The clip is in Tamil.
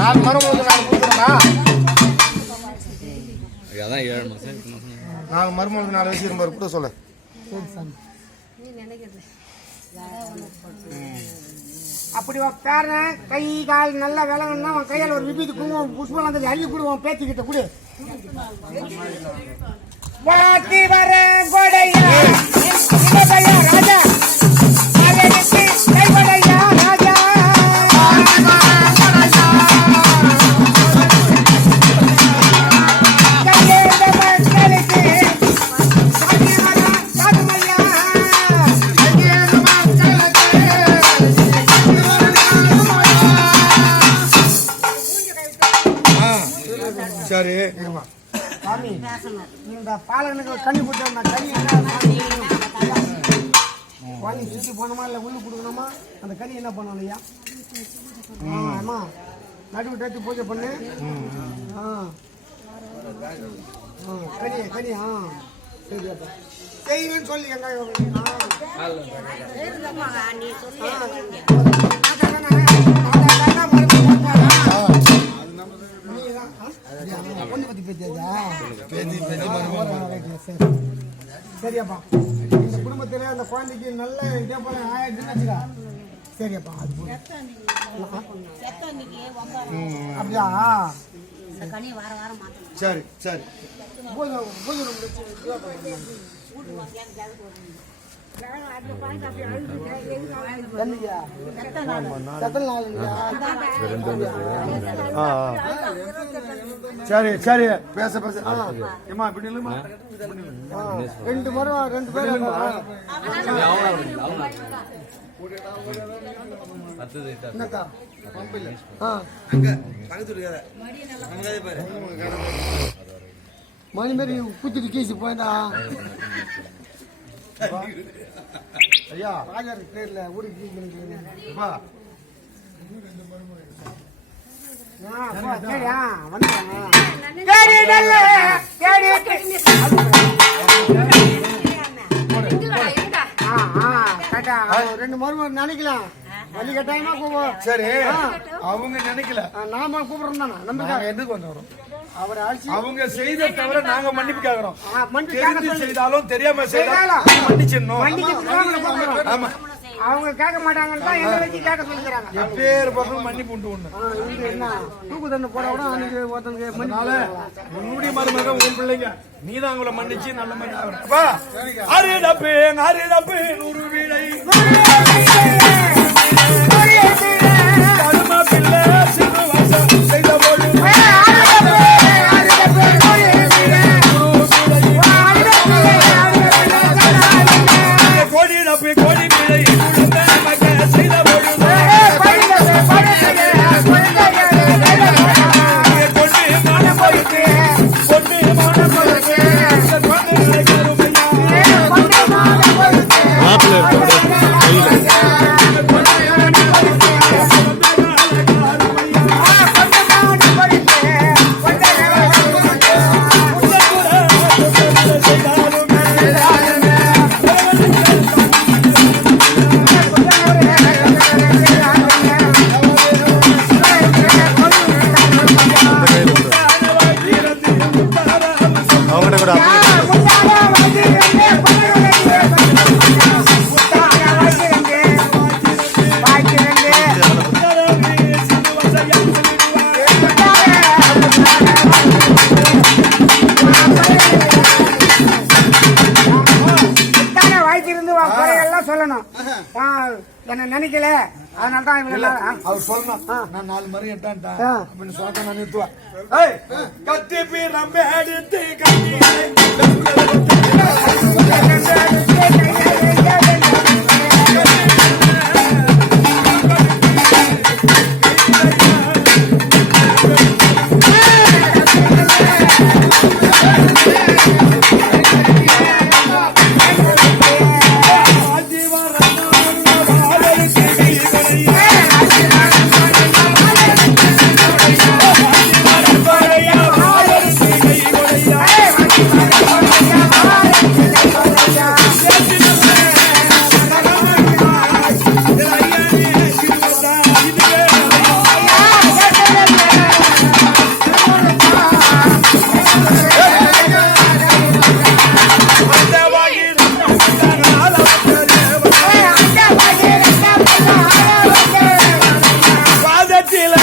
நாலு மருமகளுக்கு நாலு கொடுத்துருந்தா அதான் 7 மாசம் நாலு மருமகளுக்கு 4 வயசு இருப்பாரு கூட சொல்ல. அப்படி பேர கை கால் நல்லா விளங்கன்னா அவன் கையால் ஒரு விபீதி குங்குமம் புஷ்பம் அந்த அள்ளி கொடுவான் பேத்திக்கிட்ட கூட வாத்தி வர கொடையா ராஜா கைவடையா ராஜா சரி சாமி இந்த பாலனுக்கு கண்ணி போட்டு கண்ணி வாங்கி சுற்றி போனோமா இல்லை உள்ளு கொடுக்கணுமா அந்த கனி என்ன பண்ணணும் ஐயா? ஆமா நடுவு டேத்து பூஜை பண்ணு. கனி கனி சரி அப்பா செய்யணும்னு சொல்லி எங்க பொண்ணு பத்தி பேசியாச்சா? சரியாப்பா இந்த குடும்பத்திலே அந்த குழந்தைக்கு நல்ல இதே போல ஆயிடுச்சுன்னு வச்சுக்கா. சரியாப்பா அது அப்படியா? சரி சரி சரி சரி பேச பேச ரெண்டு மரம் 2 பேர் மணி மாரி குத்திட்டு கீசி போயிட்டா ஐயா ராஜாருக்கு பேர்ல ஊருக்கு ரெண்டு மருமகள் நினைக்கலாம் வலி கட்டாயமா கூப்பிடுவோம். சரி அவங்க நினைக்கல நாம கூப்பிடுறோம் தானே நம்ம எதுக்கு வந்துடுறோம் அவர் அவங்க செய்த தவிர நாங்க மன்னிப்பு கேட்கிறோம். தெரிஞ்சு செய்தாலும் தெரியாம செய்தாலும் மன்னிச்சிடணும். ஆமா அவங்க கேட்க மாட்டாங்கன்னு தான் எங்களை வச்சு கேட்க சொல்லிக்கிறாங்க. எப்பேர் பக்கம் மன்னிப்பு உண்டு ஒண்ணு என்ன தூக்கு தண்டனை போட கூட அன்னைக்கு ஒருத்தங்க உன்னுடைய மருமக உன் பிள்ளைங்க நீதான் அவங்கள மன்னிச்சு நல்ல மாதிரி அரிடப்பு அரிடப்பு 100 வீடை பிள்ளை சிறு வாசம் செய்த போது கோடி வீடை செய்த போது என்ன நினைக்கல அதனால தான் அவர் சொல்லணும் நான் 4 மரம் எட்டான்ட்டேன் அப்படின்னு சொல்லிட்டு நான் நிறுத்துவேன். கத்தி பீரம் எடுத்து Yeah. காட்டில